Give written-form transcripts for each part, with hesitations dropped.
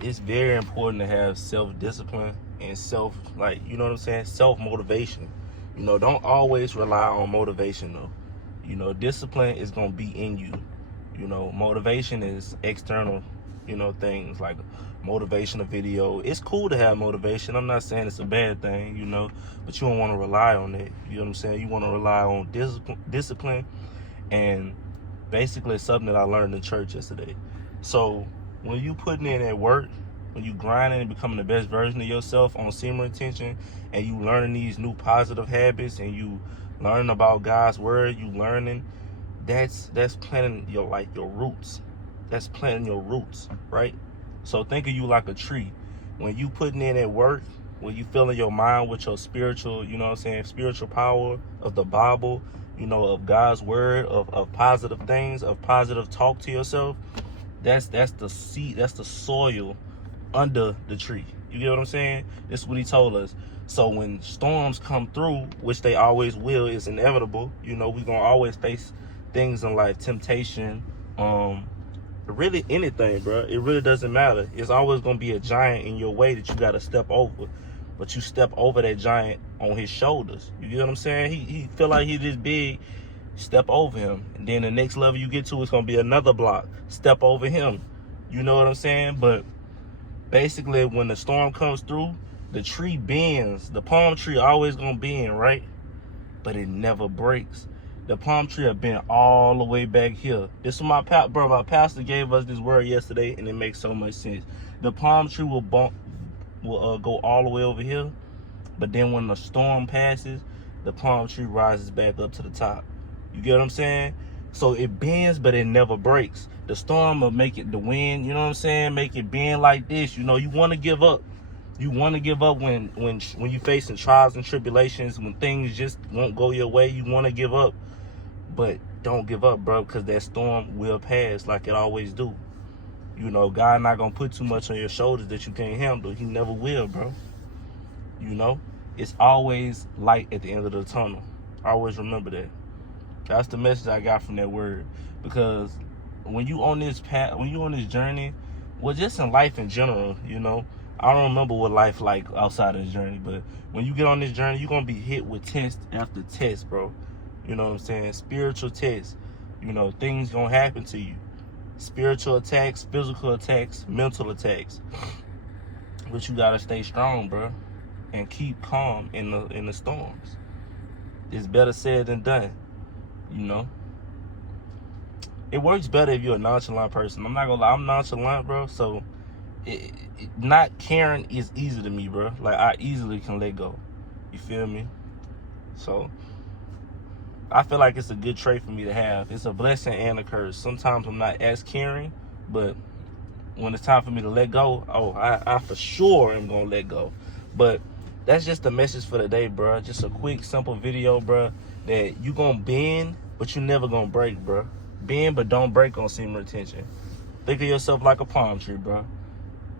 it's very important to have self-discipline and self-motivation. Don't always rely on motivation though. Discipline is gonna be in you. Motivation is external, things like motivational video. It's cool to have motivation. I'm not saying it's a bad thing, but you don't want to rely on it. You know what I'm saying? You want to rely on discipline, and basically it's something that I learned in church yesterday. So when you putting in that work, when you grinding and becoming the best version of yourself on Seamer Intention, and you learning these new positive habits, and you learning about God's word, you learning, that's planting your roots. That's planting your roots, right? So think of you like a tree. When you putting in that work, when you filling your mind with your spiritual, spiritual power of the Bible, of God's word, of positive things, of positive talk to yourself, that's the seed, that's the soil under the tree. You get what I'm saying? This is what he told us. So when storms come through, which they always will, it's inevitable. We're gonna always face things in life, temptation, really anything, bro. It really doesn't matter. It's always gonna be a giant in your way that you gotta step over. But you step over that giant on his shoulders. You get what I'm saying? He feel like he's this big, step over him. And then the next level you get to is gonna be another block. Step over him. You know what I'm saying? But basically when the storm comes through, the tree bends. The palm tree always gonna bend, right? But it never breaks. The palm tree have been all the way back here. This is my pastor gave us this word yesterday, and it makes so much sense. The palm tree will go all the way over here, but then when the storm passes, the palm tree rises back up to the top. You get what I'm saying? So it bends, but it never breaks. The storm will make it, the wind, make it bend like this. You want to give up. You want to give up when you're facing trials and tribulations, when things just won't go your way. You want to give up. But don't give up, bro, because that storm will pass like it always do. God not going to put too much on your shoulders that you can't handle. He never will, bro. It's always light at the end of the tunnel. Always remember that. That's the message I got from that word. Because when you on this path, when you on this journey, well, just in life in general, I don't remember what life like outside of this journey, but when you get on this journey, you're going to be hit with test after test, bro. You know what I'm saying? Spiritual tests. Things going to happen to you. Spiritual attacks, physical attacks, mental attacks. But you got to stay strong, bro, and keep calm in the storms. It's better said than done, It works better if you're a nonchalant person. I'm not going to lie, I'm nonchalant, bro, so not caring is easy to me, bro. Like, I easily can let go. You feel me? So I feel like it's a good trait for me to have. It's a blessing and a curse. Sometimes I'm not as caring, but when it's time for me to let go, I for sure am going to let go. But that's just the message for the day, bro. Just a quick, simple video, bro, that you going to bend, but you never going to break, bro. Bend, but don't break on Seamer Intention. Think of yourself like a palm tree, bro.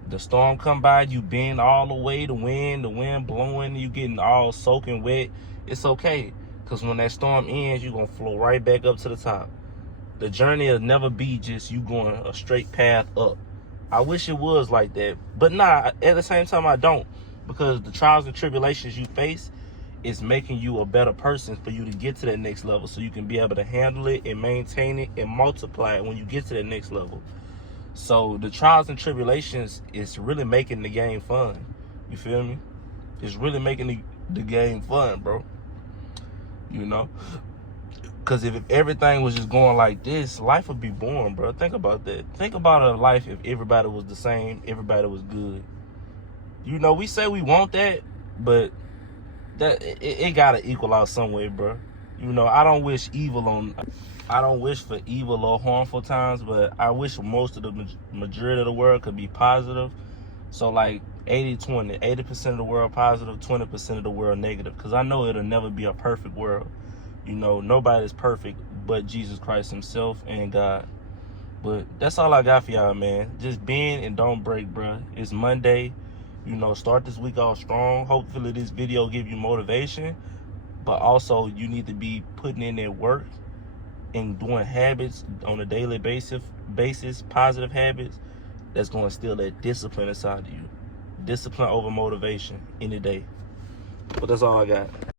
The storm come by, you bend all the way, the wind blowing, you getting all soaking wet. It's okay. Because when that storm ends, you're going to flow right back up to the top. The journey will never be just you going a straight path up. I wish it was like that. But nah, at the same time, I don't. Because the trials and tribulations you face is making you a better person for you to get to that next level. So you can be able to handle it and maintain it and multiply it when you get to that next level. So the trials and tribulations is really making the game fun. You feel me? It's really making the game fun, bro. Because if everything was just going like this, life would be boring, bro. Think about that. Think about a life if everybody was the same, everybody was good. We say we want that, but that it gotta equal out some way, bro. I don't wish for evil or harmful times, but I wish most of the majority of the world could be positive. So like 80-20, 80% of the world positive, 20% of the world negative. Because I know it'll never be a perfect world. Nobody's perfect but Jesus Christ himself and God. But that's all I got for y'all, man. Just bend and don't break, bro. It's Monday. Start this week off strong. Hopefully this video give you motivation. But also you need to be putting in that work and doing habits on a daily basis, positive habits that's going to instill that discipline inside of you. Discipline over motivation any day. But that's all I got.